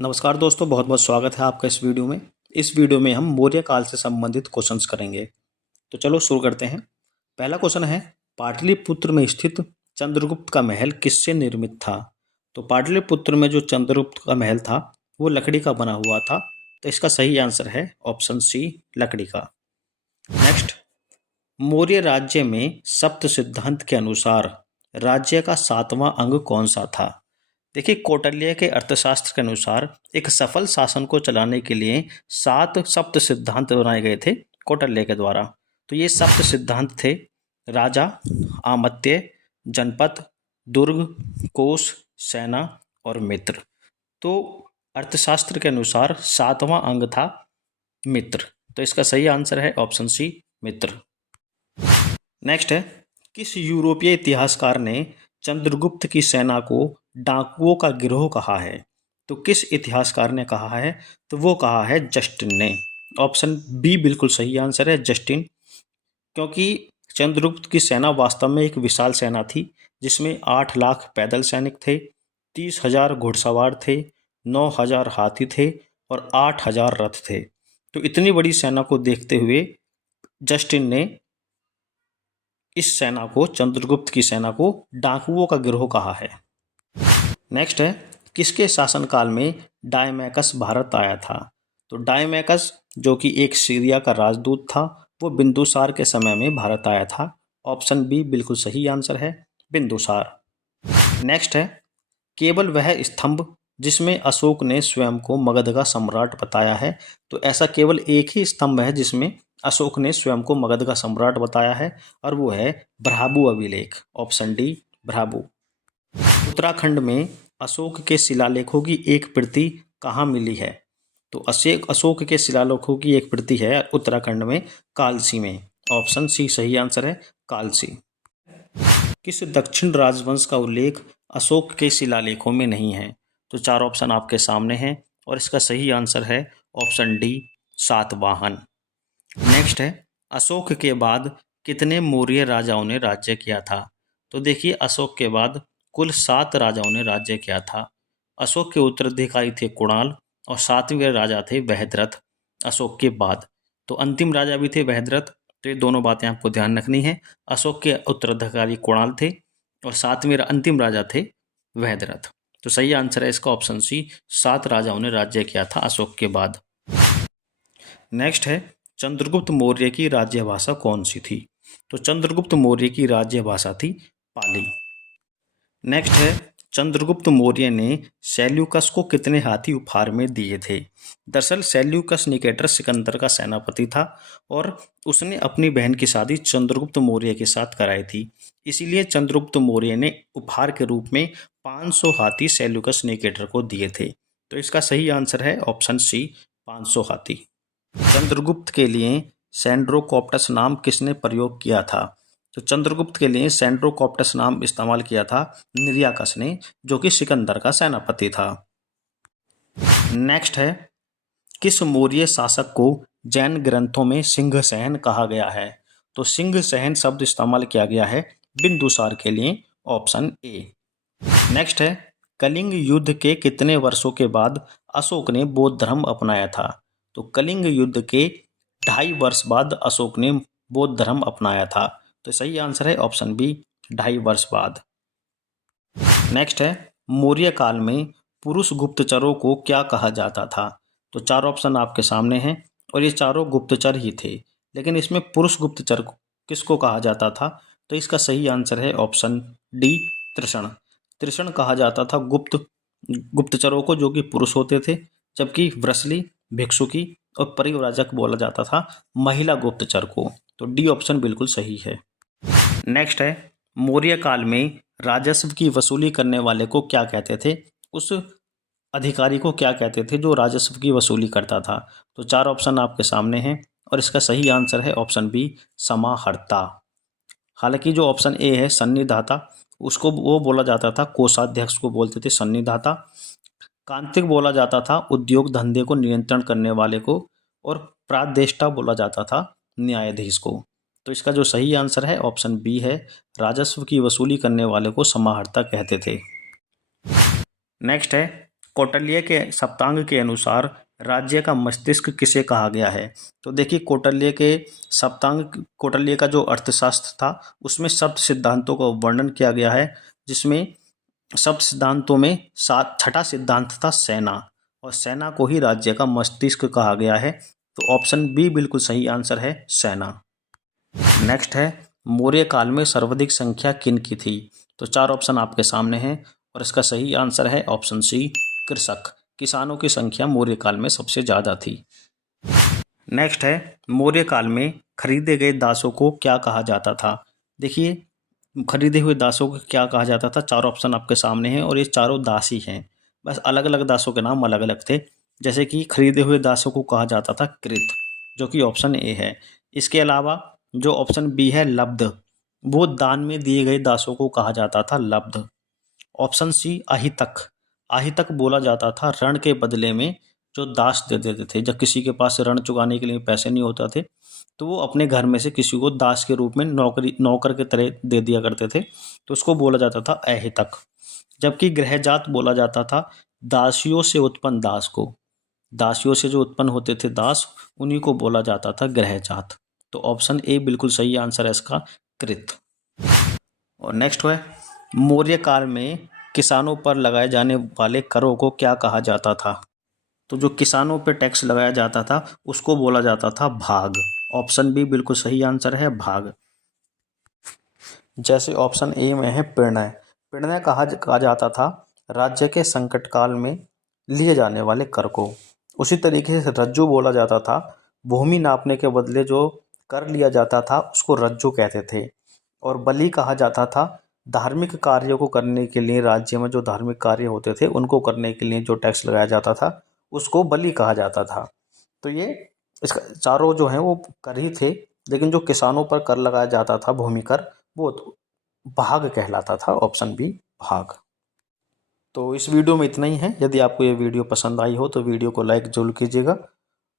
नमस्कार दोस्तों, बहुत बहुत स्वागत है आपका इस वीडियो में। इस वीडियो में हम मौर्य काल से संबंधित क्वेश्चंस करेंगे। तो चलो शुरू करते हैं। पहला क्वेश्चन है, पाटलिपुत्र में स्थित चंद्रगुप्त का महल किससे निर्मित था? तो पाटलिपुत्र में जो चंद्रगुप्त का महल था वो लकड़ी का बना हुआ था। तो इसका सही आंसर है ऑप्शन सी, लकड़ी का। नेक्स्ट, मौर्य राज्य में सप्त सिद्धांत के अनुसार राज्य का 7वां अंग कौन सा था? देखिए, कौटिल्य के अर्थशास्त्र के अनुसार एक सफल शासन को चलाने के लिए 7 सप्त सिद्धांत बनाए गए थे कौटिल्य के द्वारा। तो ये सप्त सिद्धांत थे: राजा, आमत्य, जनपद, दुर्ग, कोष, सेना और मित्र। तो अर्थशास्त्र के अनुसार 7वां अंग था मित्र। तो इसका सही आंसर है ऑप्शन सी, मित्र। नेक्स्ट है, किस यूरोपीय इतिहासकार ने चंद्रगुप्त की सेना को डाकुओं का गिरोह कहा है? तो किस इतिहासकार ने कहा है? तो वो कहा है जस्टिन ने। ऑप्शन बी बिल्कुल सही आंसर है, जस्टिन। क्योंकि चंद्रगुप्त की सेना वास्तव में एक विशाल सेना थी, जिसमें 8 लाख पैदल सैनिक थे, 30,000 घुड़सवार थे, 9,000 हाथी थे और 8,000 रथ थे। तो इतनी बड़ी सेना को देखते हुए जस्टिन ने इस सेना को, चंद्रगुप्त की सेना को, डाकुओं का गिरोह कहा है। नेक्स्ट है, किसके शासनकाल में डायमैकस भारत आया था? तो डायमैकस, जो कि एक सीरिया का राजदूत था, वो बिंदुसार के समय में भारत आया था। ऑप्शन बी बिल्कुल सही आंसर है, बिंदुसार। नेक्स्ट है, केवल वह स्तंभ जिसमें अशोक ने स्वयं को मगध का सम्राट बताया है। तो ऐसा केवल एक ही स्तंभ है जिसमें अशोक ने स्वयं को मगध का सम्राट बताया है, और वो है भ्राबु अभिलेख। Option D, भ्राबु। उत्तराखंड में अशोक के शिलालेखों की एक प्रति कहाँ मिली है? तो अशोक के शिलालेखों की एक प्रति है उत्तराखंड में, कालसी में। ऑप्शन सी सही आंसर है, कालसी। किस दक्षिण राजवंश का उल्लेख अशोक के शिलालेखों में नहीं है? तो 4 ऑप्शन आपके सामने हैं और इसका सही आंसर है ऑप्शन डी, सातवाहन। नेक्स्ट है, अशोक के बाद कितने मौर्य राजाओं ने राज्य किया था? तो देखिए, अशोक के बाद कुल 7 राजाओं ने राज्य किया था। अशोक के उत्तराधिकारी थे कुणाल और 7वें राजा थे बृहद्रथ अशोक के बाद। तो अंतिम राजा भी थे बृहद्रथ। तो ये दोनों बातें आपको ध्यान रखनी है। अशोक के उत्तराधिकारी कुणाल थे और 7वें अंतिम राजा थे बृहद्रथ। तो सही आंसर है इसका ऑप्शन सी, 7 राजाओं ने राज्य किया था अशोक के बाद। नेक्स्ट है, चंद्रगुप्त मौर्य की राज्य भाषा कौन सी थी? तो चंद्रगुप्त मौर्य की राज्य भाषा थी पाली। नेक्स्ट है, चंद्रगुप्त मौर्य ने सेल्यूकस को कितने हाथी उपहार में दिए थे? दरअसल सेल्यूकस निकेटर सिकंदर का सेनापति था और उसने अपनी बहन की शादी चंद्रगुप्त मौर्य के साथ कराई थी। इसीलिए चंद्रगुप्त मौर्य ने उपहार के रूप में 500 हाथी सेल्यूकस निकेटर को दिए थे। तो इसका सही आंसर है ऑप्शन सी, 500 हाथी। चंद्रगुप्त के लिए सैंड्रोकॉप्टस नाम किसने प्रयोग किया था? तो चंद्रगुप्त के लिए सैंड्रोकॉप्टस नाम इस्तेमाल किया था निर्याकस ने, जो कि सिकंदर का सेनापति था। नेक्स्ट है, किस मौर्य शासक को जैन ग्रंथों में सिंहसैन कहा गया है? तो सिंहसैन शब्द इस्तेमाल किया गया है बिंदुसार के लिए। Option A. नेक्स्ट है, कलिंग युद्ध के कितने वर्षों के बाद अशोक ने बौद्ध धर्म अपनाया था? तो कलिंग युद्ध के 2.5 वर्ष बाद अशोक ने बौद्ध धर्म अपनाया था। तो सही आंसर है ऑप्शन बी, 2.5 वर्ष बाद। नेक्स्ट है, मौर्य काल में पुरुष गुप्तचरों को क्या कहा जाता था? तो 4 ऑप्शन आपके सामने हैं और ये चारों गुप्तचर ही थे, लेकिन इसमें पुरुष गुप्तचर किसको कहा जाता था? तो इसका सही आंसर है ऑप्शन डी, त्रिषण। त्रिषण कहा जाता था गुप्तचरों को, जो कि पुरुष होते थे, जबकि व्रसली, भिक्षुकी और परिव्राजक बोला जाता था महिला गुप्तचर को। तो डी ऑप्शन बिल्कुल सही है। नेक्स्ट है, मौर्य काल में राजस्व की वसूली करने वाले को क्या कहते थे? उस अधिकारी को क्या कहते थे जो राजस्व की वसूली करता था? तो 4 ऑप्शन आपके सामने हैं और इसका सही आंसर है ऑप्शन बी, समाहर्ता। हालांकि जो ऑप्शन ए है सन्निधाता, उसको वो बोला जाता था, कोषाध्यक्ष को बोलते थे सन्निधाता। कांतिक बोला जाता था उद्योग धंधे को नियंत्रण करने वाले को, और प्रादेष्टा बोला जाता था न्यायाधीश को। तो इसका जो सही आंसर है ऑप्शन बी है, राजस्व की वसूली करने वाले को समाहर्ता कहते थे। नेक्स्ट है, कौटिल्य के सप्तांग के अनुसार राज्य का मस्तिष्क किसे कहा गया है? तो देखिए, कौटिल्य का जो अर्थशास्त्र था उसमें सप्त सिद्धांतों का वर्णन किया गया है, जिसमें सप्त सिद्धांतों में छठा सिद्धांत था सेना, और सेना को ही राज्य का मस्तिष्क कहा गया है। तो ऑप्शन बी बिल्कुल सही आंसर है, सेना। नेक्स्ट है, मौर्य काल में सर्वाधिक संख्या किन की थी? तो 4 ऑप्शन आपके सामने हैं और इसका सही आंसर है ऑप्शन सी, कृषक। किसानों की संख्या मौर्य काल में सबसे ज़्यादा थी। नेक्स्ट है, मौर्य काल में खरीदे गए दासों को क्या कहा जाता था? देखिए, खरीदे हुए दासों को क्या कहा जाता था? 4 ऑप्शन आपके सामने हैं और ये चारों दास ही हैं, बस अलग अलग दासों के नाम अलग अलग थे। जैसे कि खरीदे हुए दासों को कहा जाता था कृत, जो कि ऑप्शन ए है। इसके अलावा जो ऑप्शन बी है लब्ध, वो दान में दिए गए दासों को कहा जाता था लब्ध। ऑप्शन सी अहितक, अहितक बोला जाता था ऋण के बदले में जो दास दे देते थे। जब किसी के पास ऋण चुकाने के लिए पैसे नहीं होते थे तो वो अपने घर में से किसी को दास के रूप में नौकर के तरह दे दिया करते थे, तो उसको बोला जाता था अहितक। जबकि गृहजात बोला जाता था दासियों से उत्पन्न दास को, दासियों से जो उत्पन्न होते थे दास, उन्हीं को बोला जाता था गृहजात। तो ऑप्शन ए बिल्कुल सही आंसर है इसका, कृत। और नेक्स्ट है, मौर्य काल में किसानों पर लगाए जाने वाले करों को क्या कहा जाता था? तो जो किसानों पर टैक्स लगाया जाता था उसको बोला जाता था भाग। ऑप्शन बी बिल्कुल सही आंसर है, भाग। जैसे ऑप्शन ए में है प्रणय, प्रणय कहा जाता था राज्य के संकट काल में लिए जाने वाले कर को। उसी तरीके से रज्जु बोला जाता था भूमि नापने के बदले जो कर लिया जाता था उसको रज्जु कहते थे। और बलि कहा जाता था धार्मिक कार्यों को करने के लिए, राज्य में जो धार्मिक कार्य होते थे उनको करने के लिए जो टैक्स लगाया जाता था उसको बलि कहा जाता था। तो ये इसका चारों जो हैं वो कर ही थे, लेकिन जो किसानों पर कर लगाया जाता था भूमि कर, वो भाग कहलाता था। ऑप्शन बी, भाग। तो इस वीडियो में इतना ही है। यदि आपको ये वीडियो पसंद आई हो तो वीडियो को लाइक जरूर कीजिएगा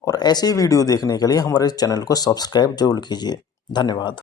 और ऐसे ही वीडियो देखने के लिए हमारे चैनल को सब्सक्राइब जरूर कीजिए। धन्यवाद।